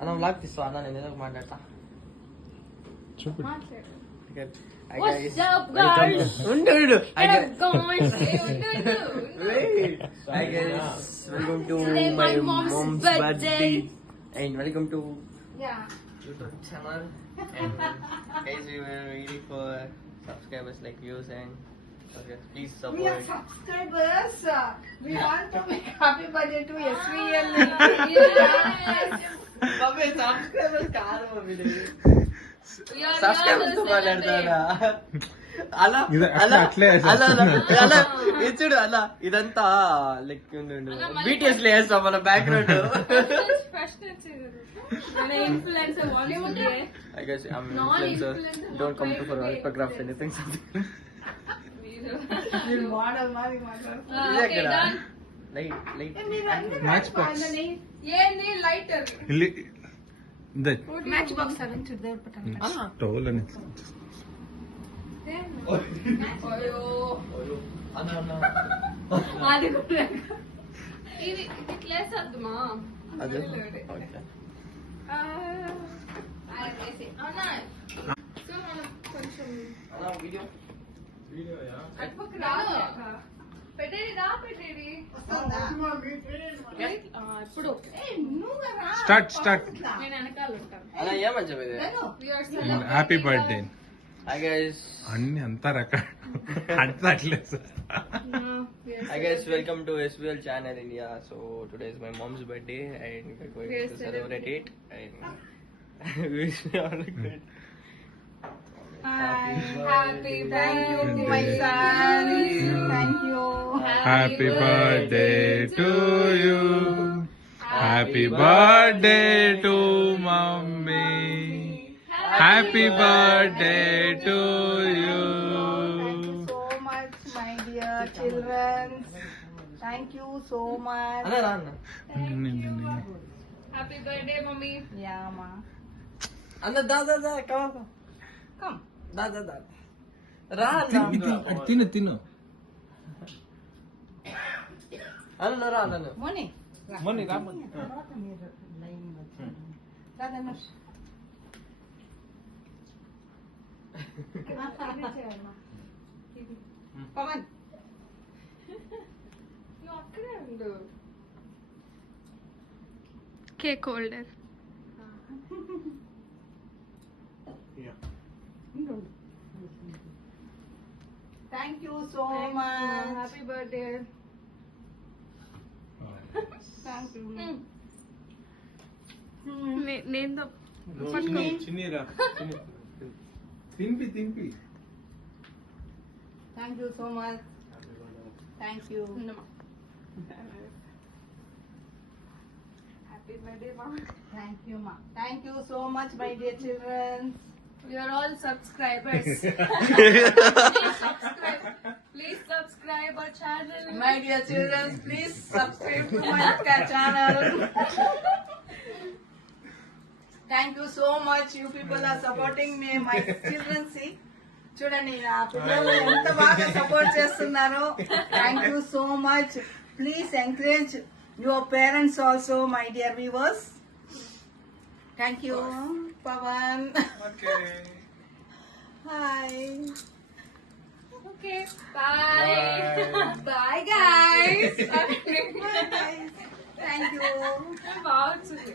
అన్న వ్లాగ్ తీస్తా అన్న నేను ఏదో మాట్లాడతా చూపి welcome to my mom's birthday and welcome to YouTube channel and guys we were waiting for subscribers like views and okay, please support. We are subscribers. We want to make happy birthday to SVL. Mummy subscribers కాదు mummy subscribers తో మాట్లాడతారా అలా అలా అలా అలా ఇచ్చుడు అలా ఇదంతా లైక్ బీటీఎస్ లో వేస్తాం మన background I guess I'm an influencer. Don't come to for autograph anything something. We'll model mari Okay, done. Light. Match box. lighter. The Match box haven't to there but towel and Anna. అది కూడా ఇది క్లాస్ అద్దుమా అదే ఓకే అవునా సో మనం కొంచెం అలా వీడియో పెట్టేది ఇప్పుడు start నేను వెనకాల ఉంటాను అలా ఏమని చెప్పేది హ్యాపీ బర్త్డే I guess అంతా రకాల అంతా అట్లేదు welcome to SBL channel India. So today is my mom's birthday and we're going to celebrate it and wish you all a good happy birthday to my son. Thank you. Happy birthday to you happy birthday to mummy happy birthday to you Thank you so much, my dear children. Thank you so much. Anna Anna happy birthday mummy Yeah, ma. Anna da come Come. da ra తిను Anna ra Anna Moni. మొన్న రా తర్వాత మీరు లైన్ వచ్చారు. రాధనుష్. పవన్ నువ్వు అక్కడే ఉండు cake holder thank you so much. Happy birthday thank you. నేను చిన్నీరా తింపి thank you so much. Thank you. Happy birthday మా థ్యాంక్ యూ మా. Thank you so much my dear children. We are all subscribers. Please subscribe our channel. My dear children, please subscribe to my channel. Thank you so much. You people are supporting me. My children, see. చూడండి నా పిల్లలు ఎంత బాగా support చేస్తున్నారు. Thank you so much. Please encourage your parents also my dear viewers. Thank you Pavan. Hi. Okay. Bye. Bye guys. Thank you. బాగుంది.